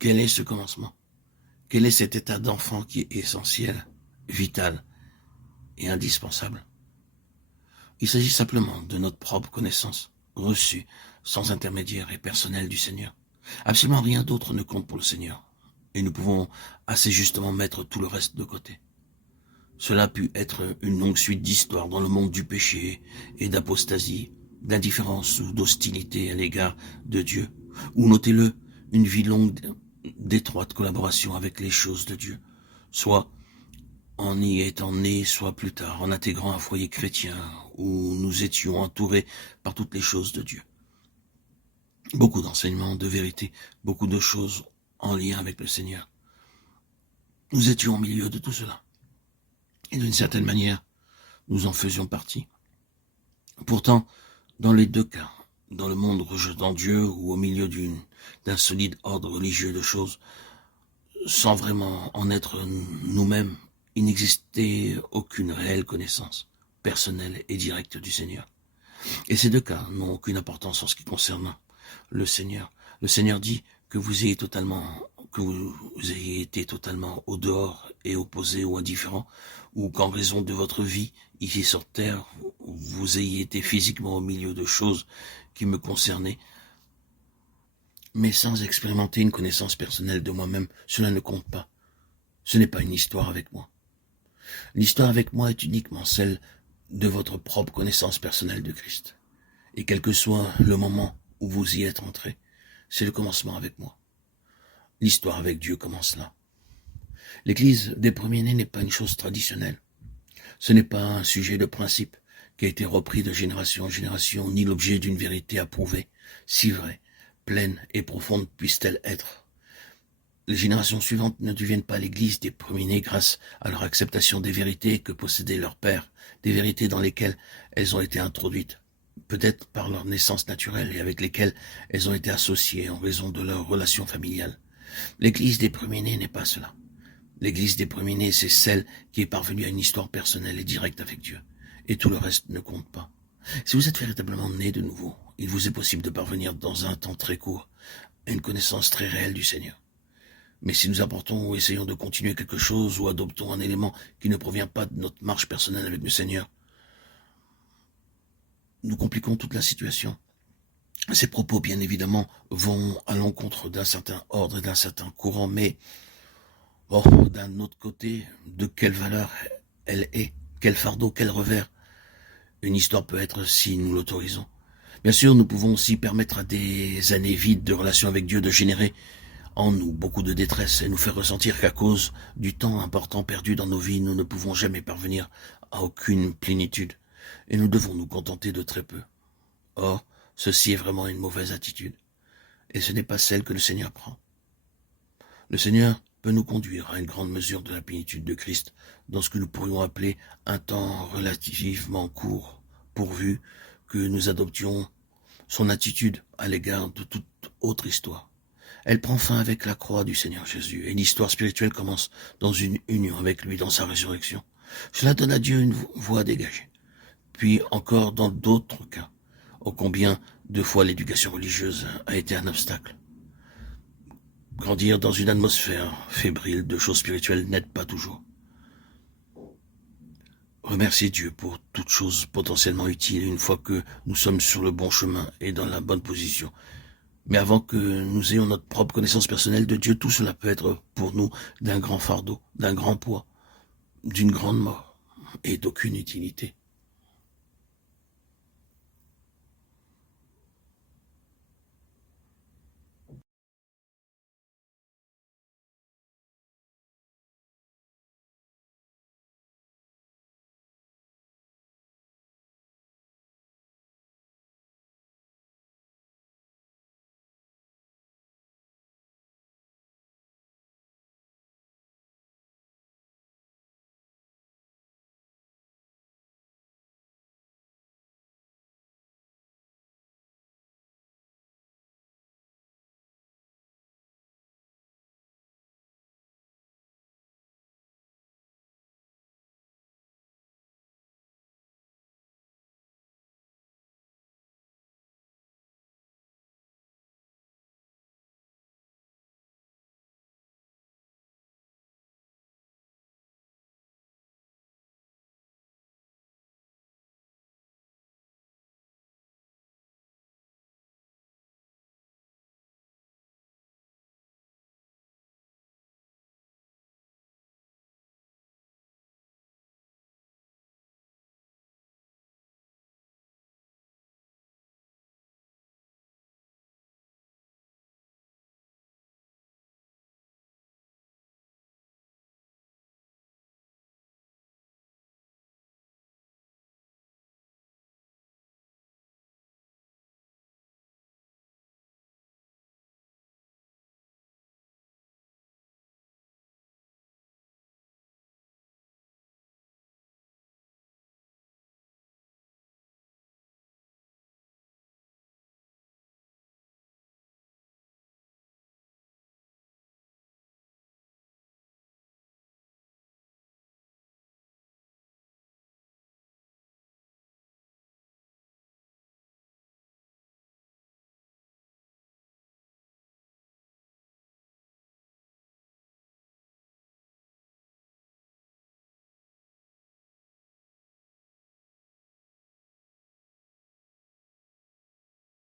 Quel est ce commencement? Quel est cet état d'enfant qui est essentiel, vital et indispensable? Il s'agit simplement de notre propre connaissance, reçue, sans intermédiaire et personnelle du Seigneur. Absolument rien d'autre ne compte pour le Seigneur, et nous pouvons assez justement mettre tout le reste de côté. Cela a pu être une longue suite d'histoires dans le monde du péché et d'apostasie, d'indifférence ou d'hostilité à l'égard de Dieu, ou notez-le, une vie longue d'étroite collaboration avec les choses de Dieu, soit en y étant nés, soit plus tard, en intégrant un foyer chrétien où nous étions entourés par toutes les choses de Dieu. Beaucoup d'enseignements, de vérités, beaucoup de choses en lien avec le Seigneur. Nous étions au milieu de tout cela. Et d'une certaine manière, nous en faisions partie. Pourtant, dans les deux cas, dans le monde rejetant Dieu ou au milieu d'un solide ordre religieux de choses, sans vraiment en être nous-mêmes, il n'existait aucune réelle connaissance personnelle et directe du Seigneur. Et ces deux cas n'ont aucune importance en ce qui concerne le Seigneur. Le Seigneur dit que vous ayez été totalement au dehors et opposé ou indifférent, ou qu'en raison de votre vie ici sur terre, vous ayez été physiquement au milieu de choses qui me concernaient, mais sans expérimenter une connaissance personnelle de moi-même, cela ne compte pas. Ce n'est pas une histoire avec moi. L'histoire avec moi est uniquement celle de votre propre connaissance personnelle de Christ. Et quel que soit le moment où vous y êtes entré, c'est le commencement avec moi. L'histoire avec Dieu commence là. L'Église des premiers-nés n'est pas une chose traditionnelle. Ce n'est pas un sujet de principe qui a été repris de génération en génération, ni l'objet d'une vérité approuvée, si vraie, pleine et profonde puisse-t-elle être. Les générations suivantes ne deviennent pas l'Église des premiers-nés grâce à leur acceptation des vérités que possédait leur père, des vérités dans lesquelles elles ont été introduites, peut-être par leur naissance naturelle et avec lesquelles elles ont été associées en raison de leur relation familiale. L'Église des premiers-nés n'est pas cela. L'Église des premiers-nés, c'est celle qui est parvenue à une histoire personnelle et directe avec Dieu. Et tout le reste ne compte pas. Si vous êtes véritablement né de nouveau, il vous est possible de parvenir dans un temps très court à une connaissance très réelle du Seigneur. Mais si nous apportons ou essayons de continuer quelque chose ou adoptons un élément qui ne provient pas de notre marche personnelle avec le Seigneur, nous compliquons toute la situation. Ces propos, bien évidemment, vont à l'encontre d'un certain ordre et d'un certain courant, mais d'un autre côté, de quelle valeur elle est, quel fardeau, quel revers une histoire peut être si nous l'autorisons. Bien sûr, nous pouvons aussi permettre à des années vides de relation avec Dieu de générer en nous beaucoup de détresse et nous faire ressentir qu'à cause du temps important perdu dans nos vies, nous ne pouvons jamais parvenir à aucune plénitude et nous devons nous contenter de très peu. Or, ceci est vraiment une mauvaise attitude et ce n'est pas celle que le Seigneur prend. Le Seigneur peut nous conduire à une grande mesure de la plénitude de Christ dans ce que nous pourrions appeler un temps relativement court, pourvu que nous adoptions son attitude à l'égard de toute autre histoire. Elle prend fin avec la croix du Seigneur Jésus, et l'histoire spirituelle commence dans une union avec lui dans sa résurrection. Cela donne à Dieu une voie dégagée. Puis encore dans d'autres cas, ô combien de fois l'éducation religieuse a été un obstacle. Grandir dans une atmosphère fébrile de choses spirituelles n'aide pas toujours. Remerciez Dieu pour toute chose potentiellement utile une fois que nous sommes sur le bon chemin et dans la bonne position. Mais avant que nous ayons notre propre connaissance personnelle de Dieu, tout cela peut être pour nous d'un grand fardeau, d'un grand poids, d'une grande mort et d'aucune utilité.